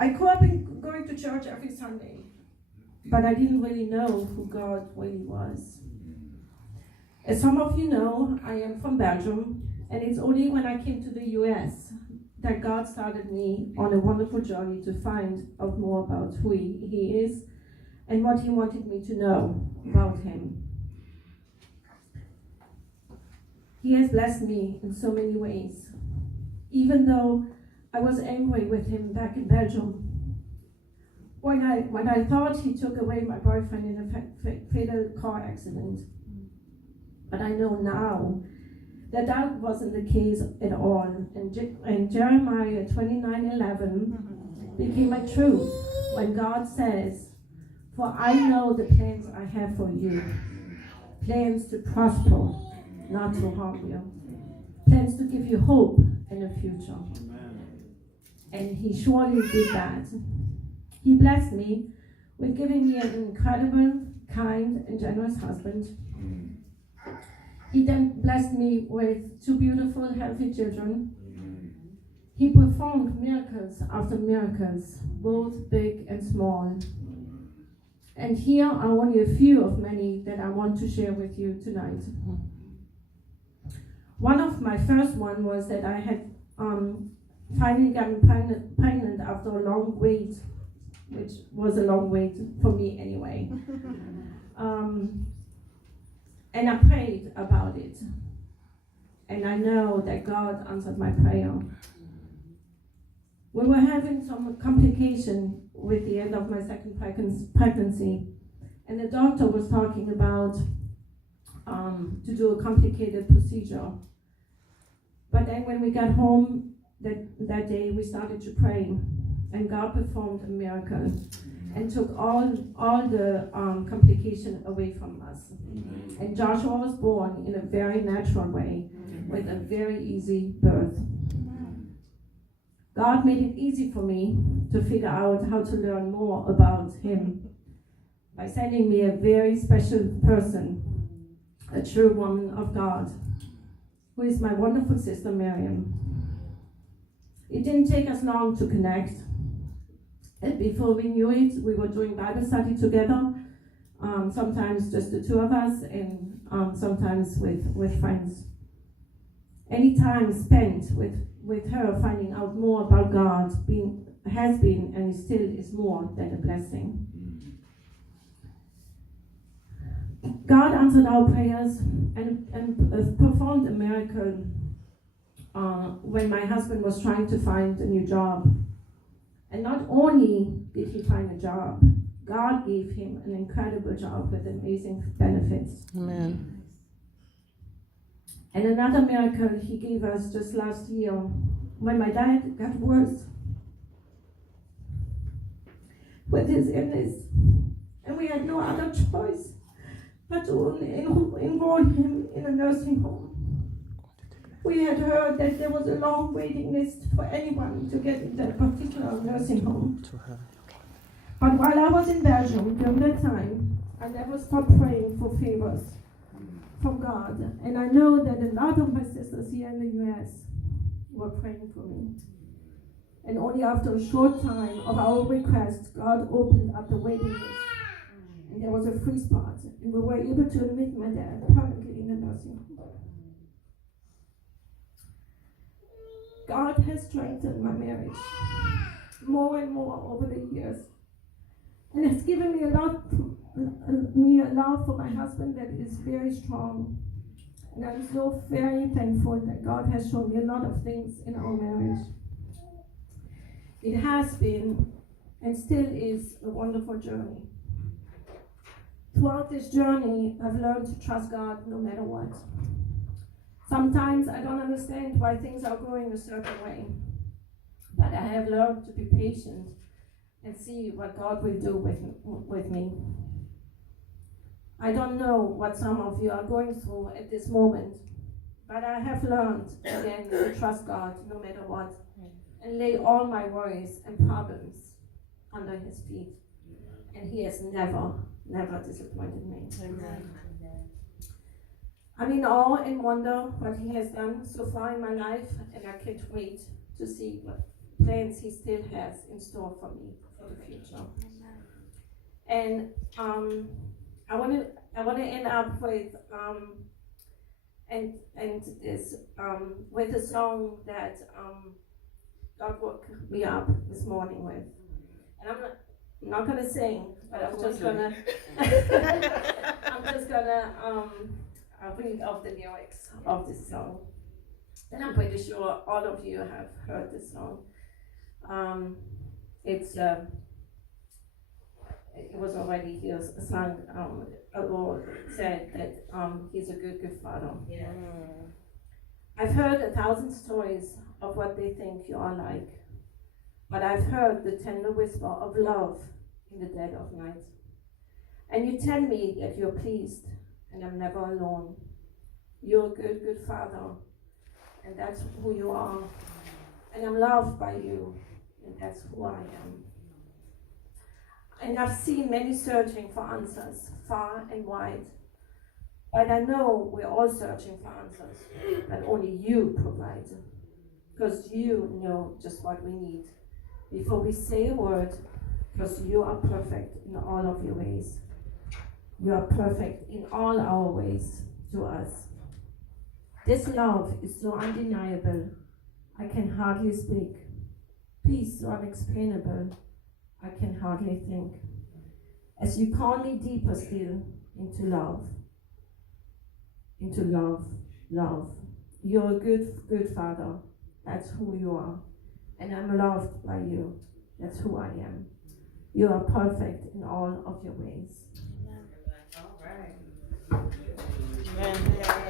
I grew up going to church every Sunday, but I didn't really know who God really was. As some of you know, I am from Belgium, and it's only when I came to the US that God started me on a wonderful journey to find out more about who he is and what he wanted me to know about him. He has blessed me in so many ways. Even though I was angry with him back in Belgium, when I thought he took away my boyfriend in a fatal car accident. But I know now that wasn't the case at all. And Jeremiah 29:11 became my truth when God says, "For I know the plans I have for you, plans to prosper, not to harm you, plans to give you hope and a future." And he surely did that. He blessed me with giving me an incredible, kind, and generous husband. He then blessed me with 2 beautiful, healthy children. He performed miracles after miracles, both big and small. And here are only a few of many that I want to share with you tonight. One of my first one was that I had finally gotten pregnant after a long wait, which was a long wait for me anyway. And I prayed about it. And I know that God answered my prayer. We were having some complication with the end of my second pregnancy. And the doctor was talking about to do a complicated procedure. But then when we got home that day, we started to pray. And God performed a miracle and took all the complication away from us. And Joshua was born in a very natural way, with a very easy birth. God made it easy for me to figure out how to learn more about him by sending me a very special person, a true woman of God, who is my wonderful sister Marionne. It didn't take us long to connect. And before we knew it, we were doing Bible study together, sometimes just the 2 of us, and sometimes with friends. Any time spent with her finding out more about God has been and still is more than a blessing. God answered our prayers and performed a miracle when my husband was trying to find a new job. And not only did he find a job, God gave him an incredible job with amazing benefits. Amen. And another miracle he gave us just last year, when my dad got worse with his illness, and we had no other choice but to enroll him in a nursing home. We had heard that there was a long waiting list for anyone to get into a particular nursing home. But while I was in Belgium during that time, I never stopped praying for favors from God. And I know that a lot of my sisters here in the US were praying for me. And only after a short time of our request, God opened up the waiting list. And there was a free spot. And we were able to admit my dad permanently in the nursing home. God has strengthened my marriage more and more over the years, and it's given me a love for my husband that is very strong. And I'm so very thankful that God has shown me a lot of things in our marriage. It has been and still is a wonderful journey. Throughout this journey, I've learned to trust God no matter what. Sometimes I don't understand why things are going a certain way, but I have learned to be patient and see what God will do with me. I don't know what some of you are going through at this moment, but I have learned again to trust God no matter what, and lay all my worries and problems under his feet. And he has never disappointed me. Amen. I'm in awe and wonder what he has done so far in my life, and I can't wait to see plans He still has in store for me for the future. And I want to end up with this with a song that God woke me up this morning with. And I'm not gonna sing, but I'm just gonna read off the lyrics of this song. And I'm pretty sure all of you have heard this song. It was already here sung, or said that He's a good, good Father. Yeah. I've heard 1,000 stories of what they think you are like, but I've heard the tender whisper of love in the dead of night. And you tell me that you're pleased and I'm never alone. You're a good, good Father, and that's who you are. And I'm loved by you, and that's who I am. And I've seen many searching for answers, far and wide. But I know we're all searching for answers, but only you provide. Because you know just what we need before we say a word, because you are perfect in all of your ways. You are perfect in all our ways to us. This love is so undeniable, I can hardly speak. Peace so unexplainable, I can hardly think. As you call me deeper still into love. Into love, love. You're a good, good Father. That's who you are. And I'm loved by you. That's who I am. You are perfect in all of your ways. All right. Amen.